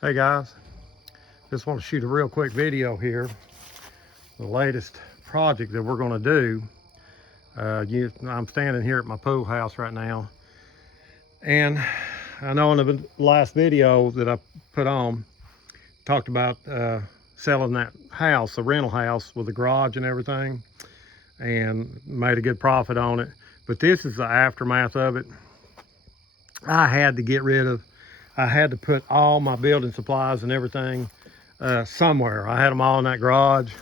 Hey guys, just want to shoot a real quick video here. The latest project that we're going to do. I'm standing here at my pool house right now, and I know in the last video that I put on, talked about selling that house, a rental house with a garage and everything, and made a good profit on it. But this is the aftermath of it. I had to put all my building supplies and everything somewhere. I had them all in that garage.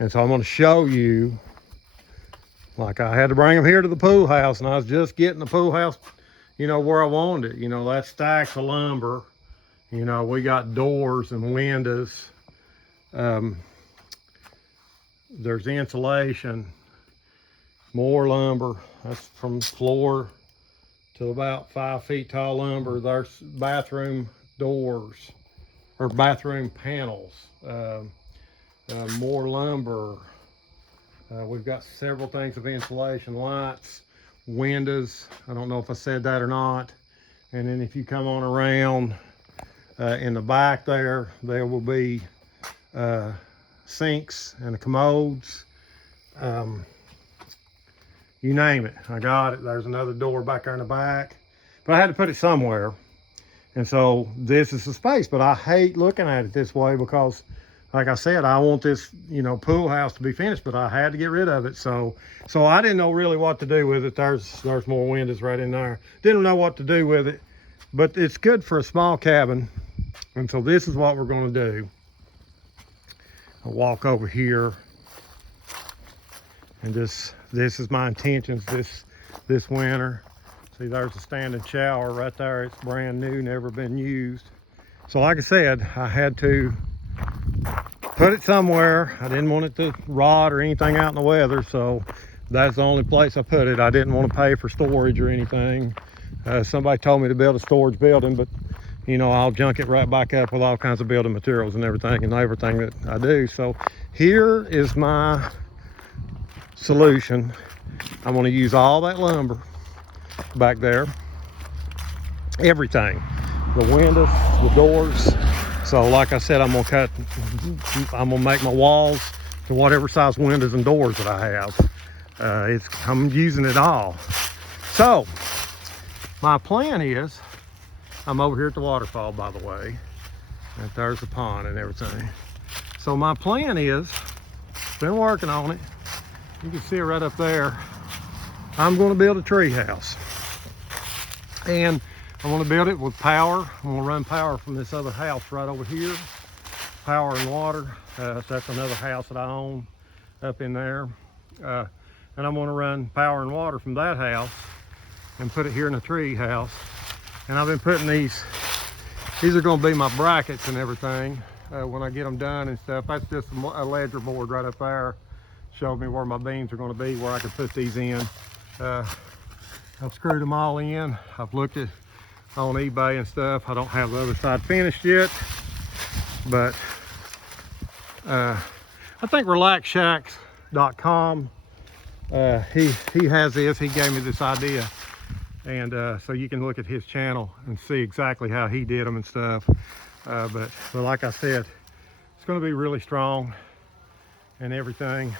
And so I'm going to show you, like I had to bring them here to the pool house, and I was just getting the pool house, where I wanted it. That stacks of lumber. We got doors and windows. There's insulation, more lumber. That's from floor to about 5 feet tall lumber. There's bathroom doors or bathroom panels, more lumber. We've got several things of insulation, lights, windows. I don't know if I said that or not. And then if you come on around in the back there will be sinks and the commodes. You name it, I got it. There's another door back there in the back, but I had to put it somewhere. And so this is the space, but I hate looking at it this way because, like I said, I want this, pool house to be finished, but I had to get rid of it. So I didn't know really what to do with it. There's more windows right in there. Didn't know what to do with it, but it's good for a small cabin. And so this is what we're going to do. I'll walk over here. And this is my intentions this winter. See, there's a standing shower right there. It's brand new, never been used. So like I said, I had to put it somewhere. I didn't want it to rot or anything out in the weather, so that's the only place I put it. I didn't want to pay for storage or anything. Somebody told me to build a storage building, but I'll junk it right back up with all kinds of building materials and everything that I do. So here is my solution. I'm going to use all that lumber back there, everything, the windows, the doors. So like I said, I'm going to make my walls to whatever size windows and doors that I have. I'm using it all. So my plan is, I'm over here at the waterfall, by the way, and there's the pond and everything. So my plan is, been working on it. You can see it right up there. I'm going to build a tree house, and I'm going to build it with power. I'm going to run power from this other house right over here. Power and water. That's another house that I own up in there. And I'm going to run power and water from that house and put it here in the tree house. And I've been putting these are going to be my brackets and everything when I get them done and stuff. That's just a ledger board right up there. Showed me where my beams are going to be, where I can put these in. I've screwed them all in. I've looked at on eBay and stuff. I don't have the other side finished yet, but I think relaxshacks.com, he has this. He gave me this idea, and so you can look at his channel and see exactly how he did them and stuff. But like I said, it's going to be really strong and everything.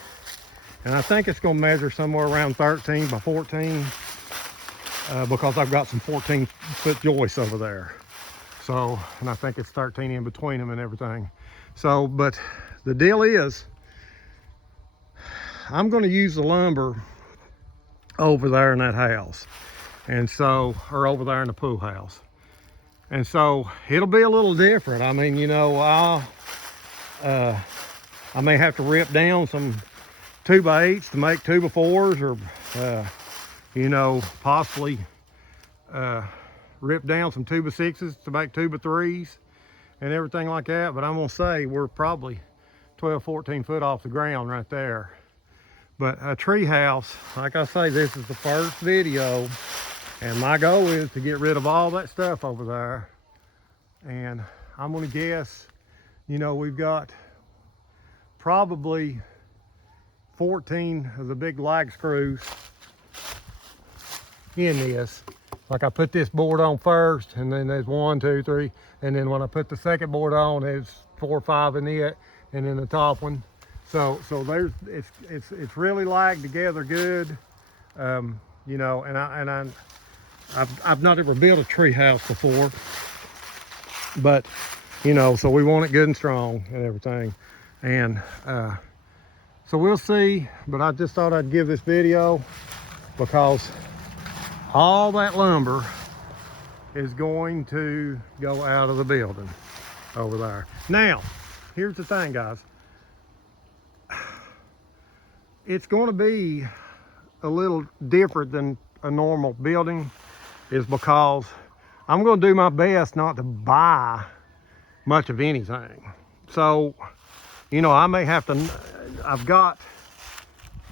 And I think it's going to measure somewhere around 13 by 14 because I've got some 14-foot joists over there. So, and I think it's 13 in between them and everything. So, but the deal is, I'm going to use the lumber over there in that house. And so, or over there in the pool house. And so it'll be a little different. I mean, I may have to rip down some 2x8s to make 2x4s, or possibly rip down some 2x6s to make 2x3s and everything like that. But I'm gonna say we're probably 12-14 foot off the ground right there. But a tree house, like I say, this is the first video, and my goal is to get rid of all that stuff over there. And I'm gonna guess, we've got probably 14 of the big lag screws in this. like I put this board on first, and then there's 1, 2, 3, and then when I put the second board on, there's 4 or 5 in it, and then the top one. So there's it's really lagged together good, you know. And I've not ever built a tree house before, but you know, so we want it good and strong and everything, and so we'll see. But I just thought I'd give this video because all that lumber is going to go out of the building over there. Now, here's the thing, guys. It's going to be a little different than a normal building, is because I'm going to do my best not to buy much of anything. So, you know, I may have to, I've got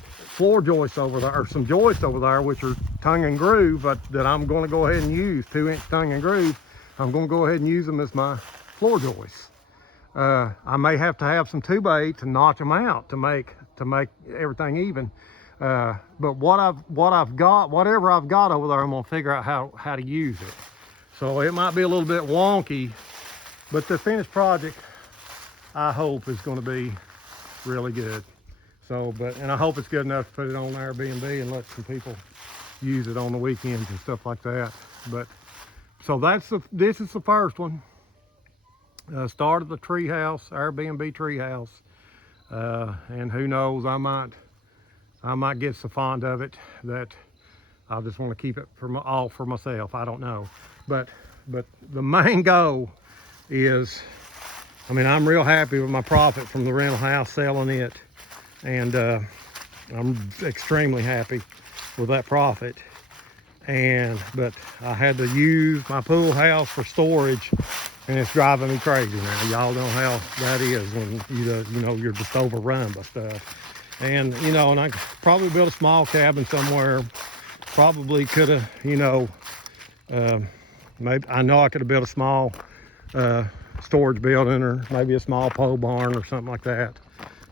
floor joists over there, or some joists over there, which are tongue and groove, but that I'm going to go ahead and use 2-inch tongue and groove. I'm going to go ahead and use them as my floor joists. I may have to have some 2x8 to notch them out to make everything even. But whatever I've got over there, I'm gonna figure out how to use it. So it might be a little bit wonky, but the finished project, I hope, is going to be really good. So, and I hope it's good enough to put it on Airbnb and let some people use it on the weekends and stuff like that. But so this is the first one. Started the treehouse, Airbnb treehouse, and who knows, I might get so fond of it that I just want to keep it all for myself. I don't know, but the main goal is, I mean, I'm real happy with my profit from the rental house, selling it, and I'm extremely happy with that profit. But I had to use my pool house for storage, and it's driving me crazy now. Y'all know how that is when you know, you're just overrun by stuff. And you know, and I probably built a small cabin somewhere. Probably could have, you know, maybe, I know I could have built a small storage building, or maybe a small pole barn or something like that,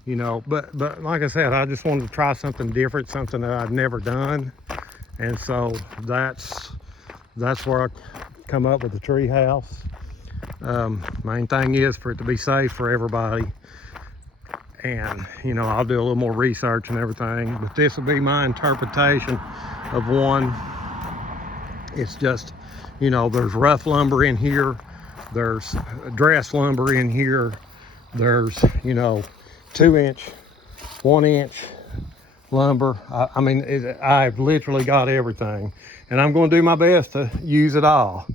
you know. But like I said, I just wanted to try something different, something that I've never done. And so that's where I come up with the tree house. Main thing is for it to be safe for everybody. And, you know, I'll do a little more research and everything, but this will be my interpretation of one. It's just, you know, there's rough lumber in here. There's dress lumber in here. There's, you know, 2-inch, 1-inch lumber. I mean, I've literally got everything, and I'm going to do my best to use it all.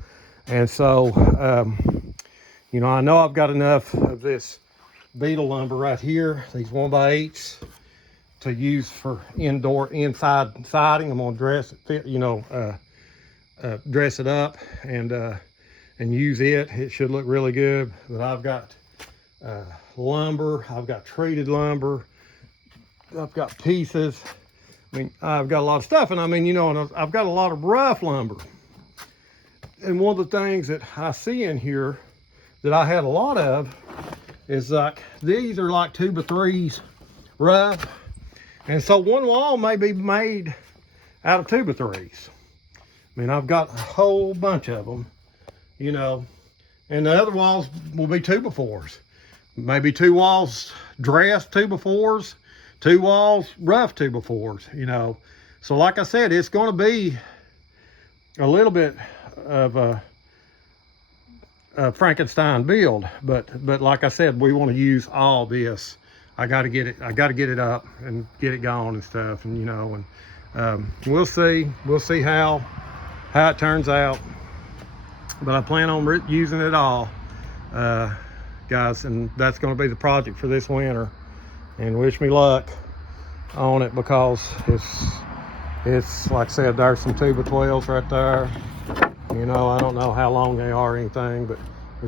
And so, you know, I know I've got enough of this beetle lumber right here, these 1x8s, to use for inside siding. I'm gonna dress it, you know, dress it up and use it. It should look really good. But I've got lumber, I've got treated lumber, I've got pieces. I mean, I've got a lot of stuff, and I mean, you know, and I've got a lot of rough lumber. And one of the things that I see in here that I had a lot of is like, these are like 2x3s rough. And so one wall may be made out of 2x3s. I mean, I've got a whole bunch of them, you know, and the other walls will be 2x4s. Maybe 2 walls dressed 2x4s, 2 walls rough 2x4s, you know. So like I said, it's going to be a little bit of a Frankenstein build, but like I said, we want to use all this. I got to get it up and get it gone and stuff, and you know, and we'll see how it turns out, but I plan on using it all, guys, and that's going to be the project for this winter. And wish me luck on it, because it's like I said, there's some 2x12s right there. You know, I don't know how long they are or anything, but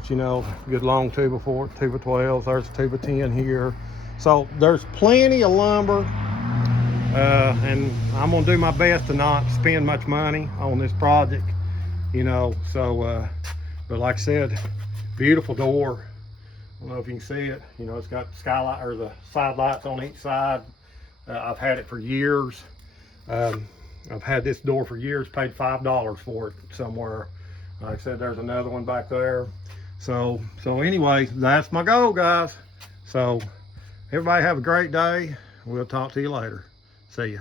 you know, good long 2x12s. There's 2x10 here. So there's plenty of lumber, and I'm gonna do my best to not spend much money on this project, you know. So, but like I said, beautiful door. I don't know if you can see it. You know, it's got skylight, or the side lights on each side. I've had it for years. I've had this door for years, paid $5 for it somewhere. Like I said, there's another one back there. So anyway, that's my goal, guys. So everybody have a great day. We'll talk to you later. See ya.